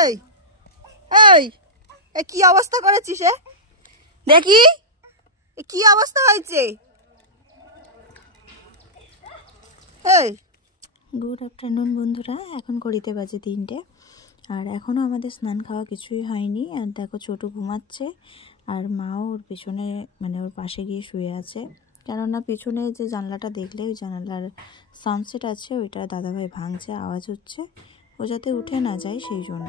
এই এই কি অবস্থা করেছিস এ? দেখি কি অবস্থা হয়েছে। এই গুড আফটারনুন বন্ধুরা, এখন ঘড়িতে বাজে 3টে আর এখনও আমাদের স্নান খাওয়া কিছুই হয়নি। আর দেখো ছোটু ঘুমাচ্ছে আর মাও ওর পিছনে মানে ওর পাশে গিয়ে শুয়ে আছে, কেননা পিছনে যে জানলাটা দেখলে ওই জানলার সানসেট আছে, ওইটা দাদাভাই ভাঙছে, আওয়াজ হচ্ছে, ও যাতে উঠে না যায় সেই জন্য।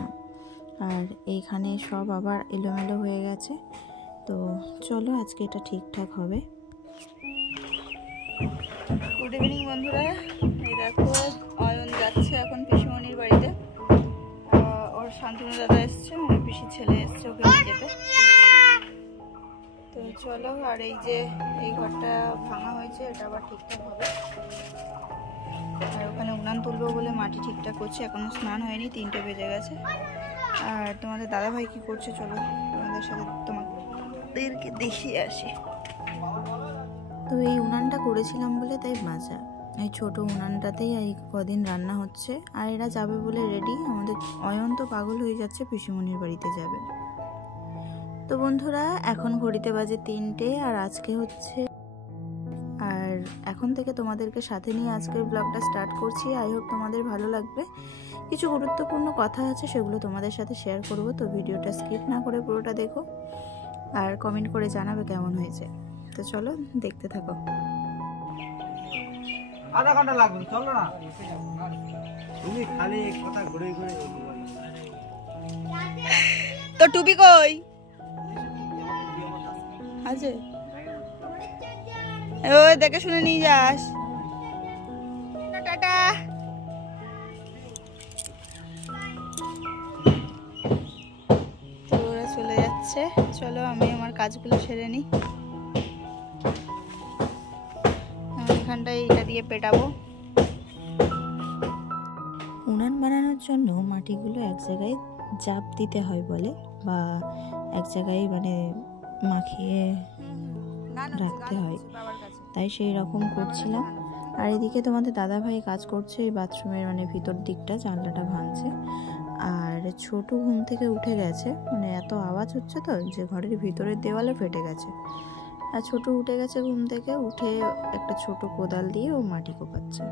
আর এইখানে সব আবার এলোমেলো হয়ে গেছে, তো চলো আজকে এটা ঠিকঠাক হবে। গুড ইভিনিং বন্ধুরা, এই দেখো অয়ন যাচ্ছে এখন পিসিমণির বাড়িতে। ওর শান্তনু দাদা এসছে, মানে পিসির ছেলে এসছে ওকে নিয়ে যেতে। তো চলো, আর এই যে এই ঘরটা ভাঙা হয়েছে, এটা আবার ঠিকঠাক হবে। আর ওখানে উনান তুলবো বলে মাটি ঠিকঠাক করছে, এখনো স্নান হয়নি, 3টে বেজে গেছে। আর তোমাদের দাদাভাই কি করছে চলো তোমাদের সাথে তোমাদেরকে দেখিয়ে আসি। তো এই উনানটা করেছিলাম বলে তাই বাঁচা, এই ছোট উনানটাতেই এই কদিন রান্না হচ্ছে। আর এরা যাবে বলে রেডি, আমাদের অয়ন তো পাগল হয়ে যাচ্ছে, পিসিমণির বাড়িতে যাবে। তো বন্ধুরা এখন ঘড়িতে বাজে 3টে আর আজকে হচ্ছে, আর এখন থেকে তোমাদেরকে সাথে নিয়ে আজকের ব্লগটা স্টার্ট করছি। আই হোপ তোমাদের ভালো লাগবে। কিছু গুরুত্বপূর্ণ কথা আছে, সেগুলো তোমাদের সাথে শেয়ার করব, তো ভিডিওটা স্কিপ না করে পুরোটা দেখো আর কমেন্ট করে জানাবে কেমন হয়েছে। তো চলো দেখতে থাকো। আধা ঘন্টা লাগবে, চলো না তুমি খালি কথা ঘুরে ঘুরে। তো টুপি কই আছে? ওই দেখে শুনে নিয়ে যাস। টাটা। তো ওরা চলে যাচ্ছে, চলো আমি আমার কাজগুলো সেরে নিই। এখানটায় এইটা দিয়ে পেটাবো। উনান বানানোর জন্য মাটিগুলো এক জায়গায় চাপ দিতে হয় বলে, বা এক জায়গায় মানে মাখিয়ে রাখতে হয়, তাই সেই রকম করছিলাম। আর এদিকে তোমাদের দাদাভাই কাজ করছে এই বাথরুমের মানে ভিতর দিকটা, জানলাটা ভাঙছে। আর ছোট ঘুম থেকে উঠে গেছে, মানে এত আওয়াজ হচ্ছে তো যে ঘরের ভিতরের দেওয়ালে ফেটে গেছে। আর ছোট উঠে গেছে ঘুম থেকে, উঠে একটা ছোট কোদাল দিয়ে ও মাটি কোপাচ্ছে।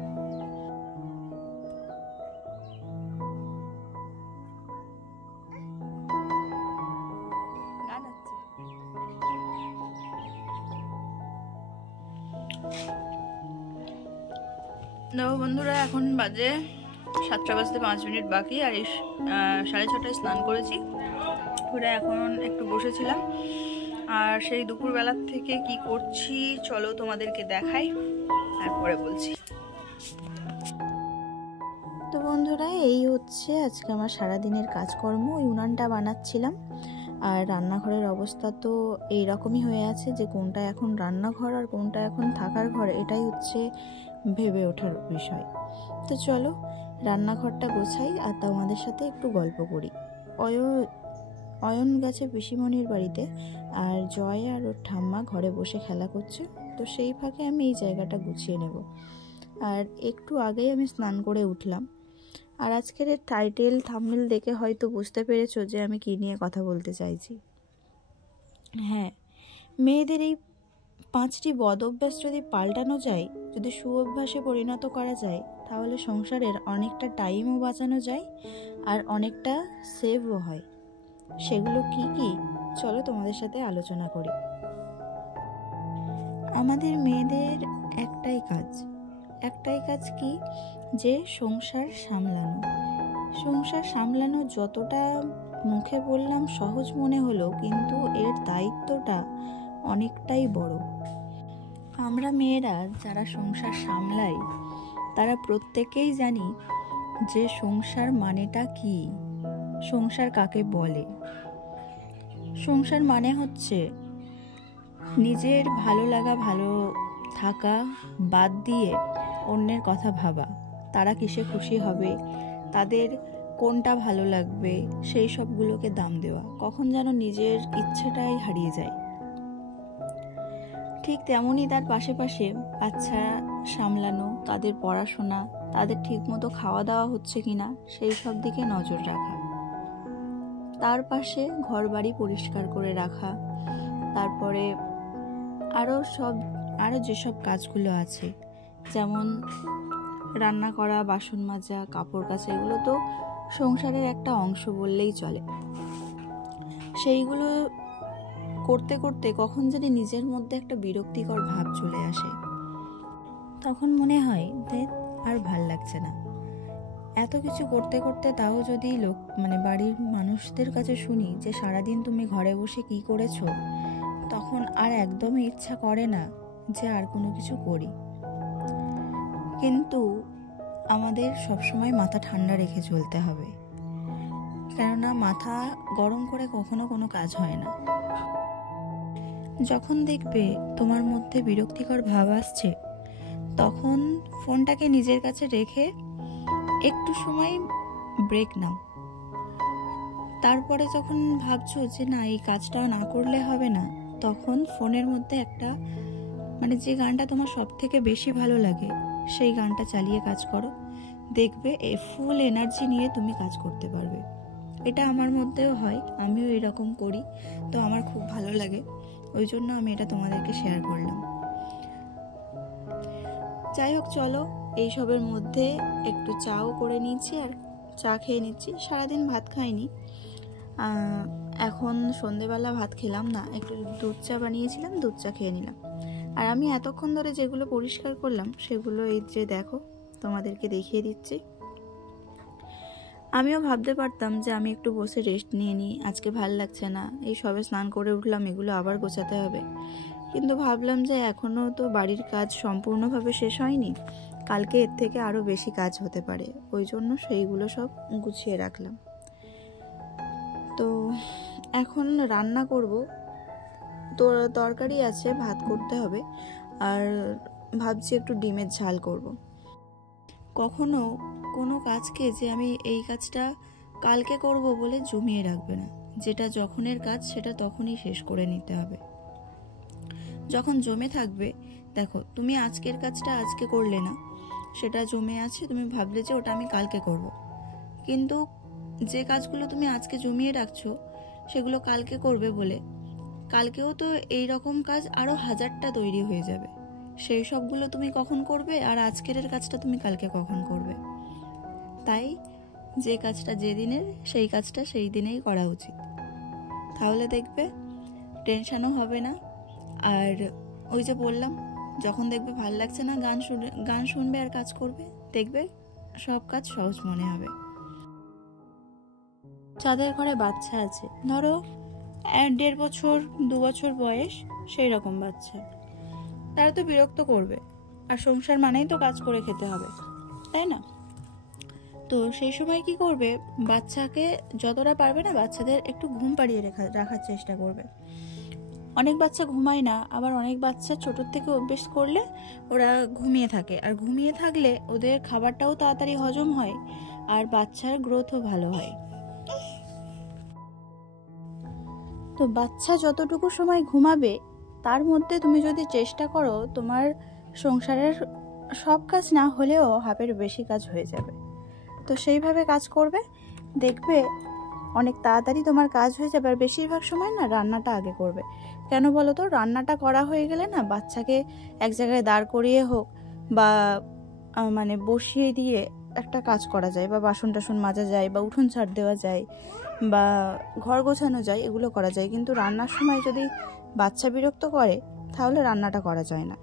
দেখো বন্ধুরা, এখন বাজে 7টা বাজতে 5 মিনিট বাকি, আর 6:30টায় স্নান করেছি। পুরো এখন একটু বসেছিলাম, আর সেই দুপুরবেলার থেকে কি করছি চলো তোমাদেরকে দেখাই, তারপরে বলছি। তো বন্ধুরা, এই হচ্ছে আজকে আমার সারাদিনের কাজকর্ম। ওই উনানটা বানাচ্ছিলাম, আর রান্নাঘরের অবস্থা তো এইরকমই হয়ে আছে যে কোনটা এখন রান্নাঘর আর কোনটা এখন থাকার ঘর, এটাই হচ্ছে ভেবে ওঠার বিষয়। তো চলো রান্নাঘরটা গোছাই আর তোমাদের সাথে একটু গল্প করি। অয়ন গেছে পিসিমণির বাড়িতে, আর জয় আর ওর ঠাম্মা ঘরে বসে খেলা করছে, তো সেই ফাঁকে আমি এই জায়গাটা গুছিয়ে নেব। আর একটু আগেই আমি স্নান করে উঠলাম। আর আজকের টাইটেল থাম্বনেল দেখে হয়তো বুঝতে পেরেছো যে আমি কী নিয়ে কথা বলতে চাইছি। হ্যাঁ, মেয়েদের এই 5টি বদ অভ্যাস যদি পাল্টানো যায়, যদি সুঅভ্যাসে পরিণত করা যায়, তাহলে সংসারের অনেকটা টাইমও বাঁচানো যায় আর অনেকটা সেভও হয়। সেগুলো কি কি চলো তোমাদের সাথে আলোচনা করি। আমাদের মেয়েদের একটাই কাজ কি, যে সংসার সামলানো। সংসার সামলানো যতটা মুখে বললাম সহজ মনে হলো, কিন্তু এর দায়িত্বটা অনেকটাই বড়। আমরা মেয়েরা যারা সংসার সামলাই, তারা প্রত্যেকেই জানি যে সংসার মানেটা কি, সংসার কাকে বলে। সংসার মানে হচ্ছে নিজের ভালো লাগা, ভালো থাকা বাদ দিয়ে অন্যের কথা ভাবা, তারা কিসে খুশি হবে, তাদের কোনটা ভালো লাগবে, সেই সবগুলোকে দাম দেওয়া। কখন যেন নিজের ইচ্ছেটাই হারিয়ে যায়। ঠিক তেমনই তার পাশে পাশে বাচ্চা সামলানো, তাদের পড়াশোনা, তাদের ঠিকমতো খাওয়া দাওয়া হচ্ছে কিনা, সেই সব দিকে নজর রাখা। তার পাশে ঘর বাড়ি পরিষ্কার করে রাখা, তারপরে আরও যেসব কাজগুলো আছে, যেমন রান্না করা, বাসন মাজা, কাপড় কাচা, এগুলো তো সংসারের একটা অংশ বললেই চলে। সেইগুলো করতে করতে কখন জানি নিজের মধ্যে একটা বিরক্তিকর ভাব চলে আসে। তখন মনে হয় আর ভাল লাগছে না। এত কিছু করতে করতে তাও যদি বাড়ির মানুষদের কাছে শুনি যে সারাদিন তুমি ঘরে বসে কি করেছো, তখন আর একদমই ইচ্ছা করে না যে আর কোনো কিছু করি। কিন্তু আমাদের সবসময় মাথা ঠান্ডা রেখে চলতে হবে, কেননা মাথা গরম করে কখনো কোনো কাজ হয় না। যখন দেখবে তোমার মধ্যে বিরক্তিকর ভাব আসছে, তখন ফোনটাকে নিজের কাছে রেখে একটু সময় ব্রেক নাও। তারপরে যখন ভাবছো যে না, এই কাজটা না করলে হবে না, তখন ফোনের মধ্যে একটা যে গানটা তোমার সব থেকে বেশি ভালো লাগে সেই গানটা চালিয়ে কাজ করো। দেখবে ফুল এনার্জি নিয়ে তুমি কাজ করতে পারবে। এটা আমার মধ্যেও হয়, আমিও এরকম করি, তো আমার খুব ভালো লাগে, ওই জন্য আমি এটা তোমাদেরকে শেয়ার করলাম। যাই হোক, চলো এইসবের মধ্যে একটু চাও করে নিচ্ছি আর চা খেয়ে নিচ্ছি। সারাদিন ভাত খাইনি, এখন সন্ধেবেলা ভাত খেলাম না, একটু দুধ চা বানিয়েছিলাম, দুধ চা খেয়ে নিলাম। আর আমি এতক্ষণ ধরে যেগুলো পরিষ্কার করলাম সেগুলো এই যে দেখো, তোমাদেরকে দেখিয়ে দিচ্ছি। আমিও ভাবতে পারতাম যে আমি একটু বসে রেস্ট নিয়ে নিই, আজকে ভাল লাগছে না, এই সবে স্নান করে উঠলাম, এগুলো আবার গোছাতে হবে। কিন্তু ভাবলাম যে এখনও তো বাড়ির কাজ সম্পূর্ণভাবে শেষ হয়নি, কালকে এর থেকে আরও বেশি কাজ হতে পারে, ওই জন্য সেইগুলো সব গুছিয়ে রাখলাম। তো এখন রান্না করব, তো তরকারি আছে, ভাত করতে হবে, আর ভাবছি একটু ডিমের ঝাল করব। কখনো কোনো কাজকে যে আমি এই কাজটা কালকে করব বলে জমিয়ে রাখবে না, যেটা যখনের কাজ সেটা তখনই শেষ করে নিতে হবে। যখন জমে থাকবে, দেখো তুমি আজকের কাজটা আজকে করলে না, সেটা জমে আছে, তুমি ভাবলে যে ওটা আমি কালকে করব, কিন্তু যে কাজগুলো তুমি আজকে জমিয়ে রাখছো সেগুলো কালকে করবে বলে কালকেও তো এই রকম কাজ আরো 1000টা তৈরি হয়ে যাবে। সেই সবগুলো তুমি কখন করবে, আর আজকের কাজটা তুমি কালকে কখন করবে? তাই যে কাজটা যেদিনের সেই কাজটা সেই দিনেই করা উচিত, তাহলে দেখবে টেনশনও হবে না। আর ওই যে বললাম, যখন দেখবে ভাল লাগছে না, গান শুনবে আর কাজ করবে, দেখবে সব কাজ সহজ মনে হবে। যাদের ঘরে বাচ্চা আছে, ধরো 1.5 বছর 2 বছর বয়স, সেই রকম বাচ্চা, তারা তো বিরক্ত করবে, আর সংসার মানেই তো কাজ করে খেতে হবে, তাই না? তো সেই সময় কি করবে, বাচ্চাকে যতটা পারবে না বাচ্চাদের একটু ঘুম পাড়িয়ে রাখার চেষ্টা করবে। অনেক বাচ্চা ঘুমায় না, আবার অনেক বাচ্চা ছোটোর থেকে অভ্যেস করলে ওরা ঘুমিয়ে থাকে, আর ঘুমিয়ে থাকলে ওদের খাবারটাও তাড়াতাড়ি হজম হয় আর বাচ্চার গ্রোথও ভালো হয়। তো বাচ্চা যতটুকু সময় ঘুমাবে তার মধ্যে তুমি যদি চেষ্টা করো, তোমার সংসারের সব কাজ না হলেও হাফের বেশি কাজ হয়ে যাবে। তো সেইভাবে কাজ করবে, দেখবে অনেক তাড়াতাড়ি তোমার কাজ হয়ে যাবে। আর বেশিরভাগ সময় না রান্নাটা আগে করবে। কেন বলো তো, রান্নাটা করা হয়ে গেলে না বাচ্চাকে এক জায়গায় দাঁড় করিয়ে হোক বা বসিয়ে দিয়ে একটা কাজ করা যায়, বা বাসন টাসন মাজা যায়, বা উঠোন ঝাড় দেওয়া যায়, বা ঘর গোছানো যায়, এগুলো করা যায়। কিন্তু রান্নার সময় যদি বাচ্চা বিরক্ত করে তাহলে রান্নাটা করা যায় না।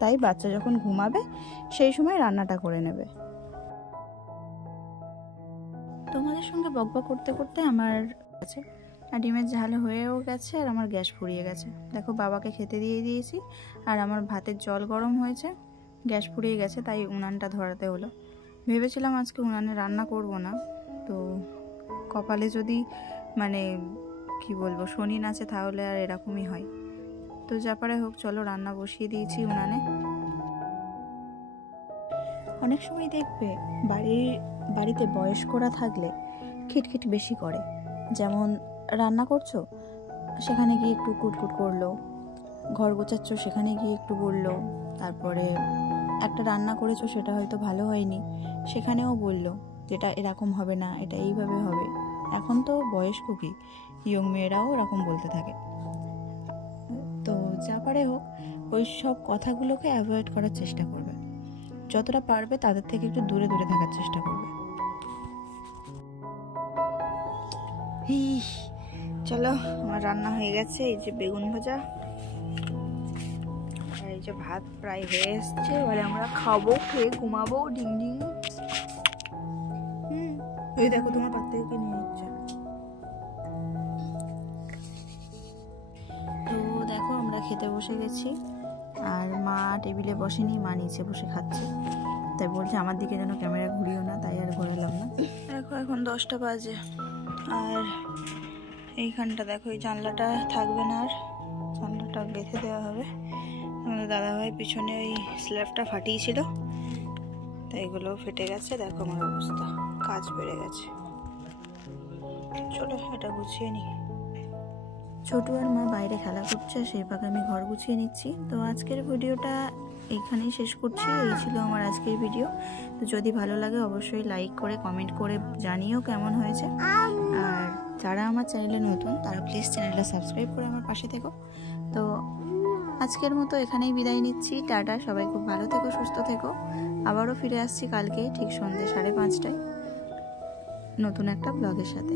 তাই বাচ্চা যখন ঘুমাবে সেই সময় রান্নাটা করে নেবে। তোমাদের সঙ্গে বকবক করতে করতে আমার কাছে ডিমের ঝাল হয়েও গেছে, আর আমার গ্যাস ফুরিয়ে গেছে। দেখো, বাবাকে খেতে দিয়ে দিয়েছি, আর আমার ভাতের জল গরম হয়েছে, গ্যাস ফুরিয়ে গেছে, তাই উনানটা ধরাতে হলো। ভেবেছিলাম আজকে উনানে রান্না করব না, তো কপালে যদি কি বলবো শনি নাচে তাহলে আর এরকমই হয়। তো যা পারে হোক, চলো রান্না বসিয়ে দিয়েছি উনানে। অনেক সময় দেখবে বাড়িতে বয়স্করা থাকলে খিটখিট বেশি করে। যেমন রান্না করছো, সেখানে গিয়ে একটু কুটকুট করলো, ঘর গোছাচ্ছ, সেখানে গিয়ে একটু বললো, তারপরে একটা রান্না করেছো সেটা হয়তো ভালো হয়নি, সেখানেও বললো যেটা এরকম হবে না, এটা এইভাবে হবে, এখন তো বয়স্ক কি ইয়ং মেয়েরাও এরকম বলতে থাকে। তো যা পারে হোক ওই সব কথাগুলোকে অ্যাভয়েড করার চেষ্টা করবে, যতটা পারবে তাদের থেকে একটু দূরে দূরে থাকার চেষ্টা করবে। চলো, আমার রান্না হয়ে গেছে। এই যে বেগুন ভাজা আর এই যে ভাত প্রায় হয়ে এসছে। এবারে আমরা খাবো, খেয়ে ঘুমাবো। Ding ding. এই দেখো তোমার পাত থেকে নিয়ে নিচ্ছে। তো দেখো আমরা খেতে বসে গেছি, আর মা টেবিলে বসেনি, মা নিচে বসে খাচ্ছে। তাই বলছে আমার দিকে যেন ক্যামেরা ঘুরিও না, তাই আর ঘোরালাম না। দেখো এখন 10টা বাজে, আর এইখানটা দেখো এই জানলাটা থাকবে না, আর জানলাটা বেঁধে দেওয়া হবে। আমাদের দাদাভাই পিছনে ওই স্ল্যাবটা ফাটিয়েছিল, তাই এগুলো ফেটে গেছে। দেখো আমার অবস্থা, কাজ বেড়ে গেছে। চলো এটা গুছিয়ে নিই। ছোটু আর মা বাইরে খেলা করছে, সেই ফাঁকে আমি ঘর গুছিয়ে নিচ্ছি। তো আজকের ভিডিওটা এইখানেই শেষ করছি। এই ছিল আমার আজকের ভিডিও। তো যদি ভালো লাগে অবশ্যই লাইক করে কমেন্ট করে জানিও কেমন হয়েছে। আর যারা আমার চ্যানেলে নতুন তারা প্লিজ চ্যানেলটা সাবস্ক্রাইব করে আমার পাশে থেকো। তো আজকের মতো এখানেই বিদায় নিচ্ছি। টাটা, সবাই খুব ভালো থেকো, সুস্থ থেকো। আবারও ফিরে আসছি কালকে ঠিক সন্ধ্যে 5:30টায় নতুন একটা ব্লগের সাথে।